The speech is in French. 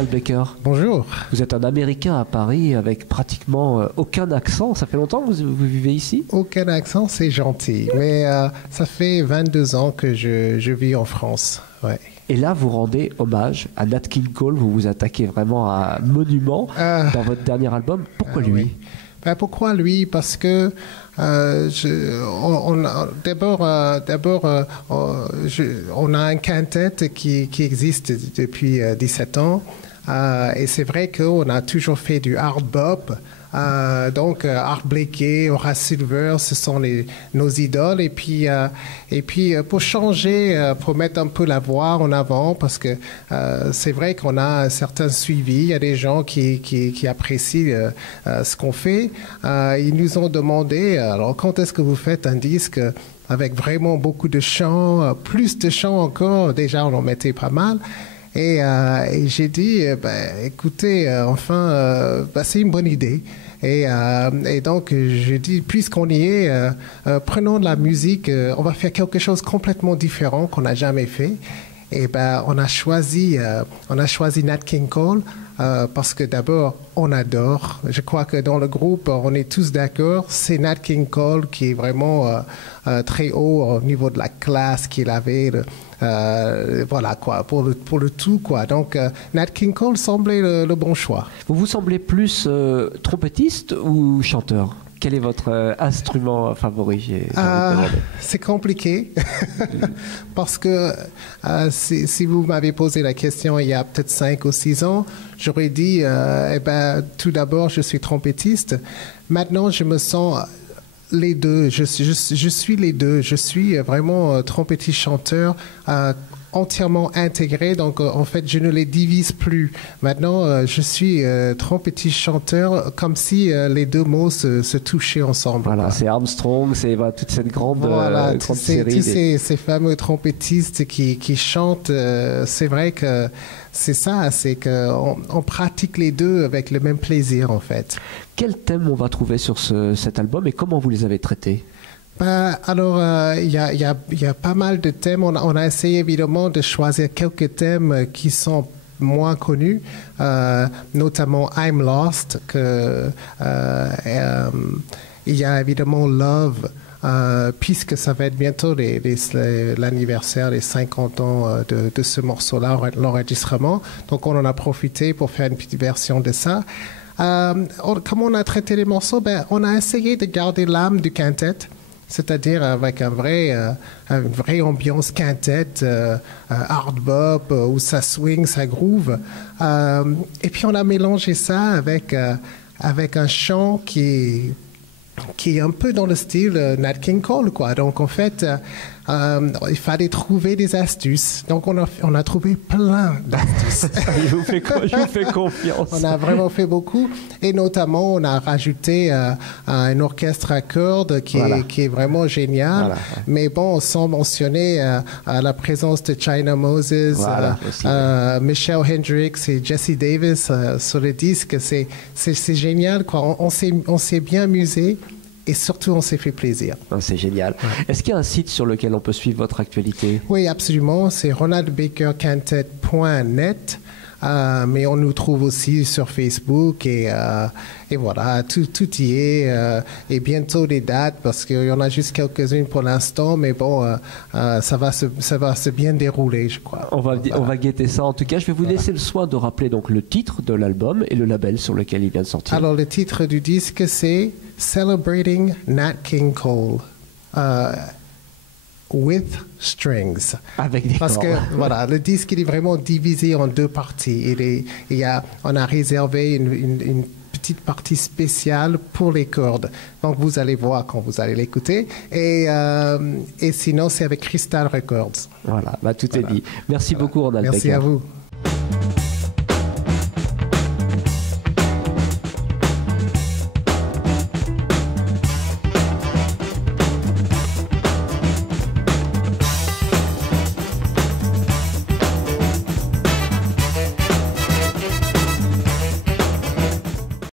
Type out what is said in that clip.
Ronald Baker. Bonjour. Vous êtes un Américain à Paris avec pratiquement aucun accent. Ça fait longtemps que vous vivez ici? Aucun accent, c'est gentil. Mais ça fait 22 ans que je vis en France. Ouais. Et là, vous rendez hommage à Nat King Cole. Vous vous attaquez vraiment à un monument dans votre dernier album. Pourquoi lui? Oui. Pourquoi lui? Parce que d'abord, on a un quintet qui existe depuis 17 ans. Et c'est vrai qu'on a toujours fait du hard bop. Donc Art Blakey, Horace Silver, ce sont nos idoles. Et puis pour changer, pour mettre un peu la voix en avant, parce que c'est vrai qu'on a un certain suivi. Il y a des gens qui apprécient ce qu'on fait. Ils nous ont demandé, alors quand est-ce que vous faites un disque avec vraiment beaucoup de chants, plus de chants encore? Déjà, on en mettait pas mal. Et j'ai dit, écoutez, c'est une bonne idée. Et donc, je dis, puisqu'on y est, prenons de la musique, on va faire quelque chose complètement différent qu'on n'a jamais fait. Et on a choisi Nat King Cole parce que d'abord, on adore. Je crois que dans le groupe, on est tous d'accord. C'est Nat King Cole qui est vraiment très haut au niveau de la classe qu'il avait. Voilà quoi, pour le tout quoi. Donc Nat King Cole semblait le bon choix. Vous semblez plus trompettiste ou chanteur? Quel est votre instrument favori? C'est compliqué parce que si vous m'avez posé la question il y a peut-être 5 ou 6 ans, j'aurais dit tout d'abord je suis trompettiste. Maintenant je me sens les deux. Je suis les deux. Je suis vraiment trompettiste chanteur. Entièrement intégré, donc en fait je ne les divise plus. Maintenant je suis trompettiste chanteur comme si les deux mots se touchaient ensemble. Voilà, c'est Armstrong, c'est toute cette grande série. Tous ces fameux trompettistes qui chantent, c'est vrai que c'est ça, c'est qu'on pratique les deux avec le même plaisir en fait. Quel thème on va trouver sur cet album et comment vous les avez traités? Alors, il y a pas mal de thèmes. On a essayé évidemment de choisir quelques thèmes qui sont moins connus, notamment I'm Lost, il y a évidemment Love, puisque ça va être bientôt l'anniversaire des 50 ans de ce morceau-là, l'enregistrement. Donc, on en a profité pour faire une petite version de ça. Comment on a traité les morceaux? On a essayé de garder l'âme du quintet, c'est-à-dire avec une vraie ambiance quintette, hard bop, où ça swing, ça groove. Et puis on a mélangé ça avec un chant qui est un peu dans le style Nat King Cole, quoi. Donc en fait, il fallait trouver des astuces. Donc on a trouvé plein d'astuces. Je vous fais confiance. On a vraiment fait beaucoup. Et notamment, on a rajouté un orchestre à cordes qui est vraiment génial. Voilà. Mais bon, sans mentionner la présence de China Moses, Michelle Hendricks et Jesse Davis sur le disque. C'est génial, quoi. On s'est bien amusé. Et surtout, on s'est fait plaisir. C'est génial. Ouais. Est-ce qu'il y a un site sur lequel on peut suivre votre actualité? Oui, absolument. C'est ronaldbakerquintet.net. Mais on nous trouve aussi sur Facebook et voilà, tout y est. Et bientôt des dates parce qu'il y en a juste quelques-unes pour l'instant, mais bon, ça va se bien dérouler, je crois. On va guetter ça. En tout cas, je vais vous laisser le soin de rappeler donc le titre de l'album et le label sur lequel il vient de sortir. Alors, le titre du disque, c'est Celebrating Nat King Cole. With strings. Avec des Parce cordes. que voilà, le disque il est vraiment divisé en deux parties. On a réservé une petite partie spéciale pour les cordes. Donc vous allez voir quand vous allez l'écouter. Et sinon c'est avec Crystal Records. Voilà, tout est dit. Merci beaucoup Ronald. Merci Baker. à vous.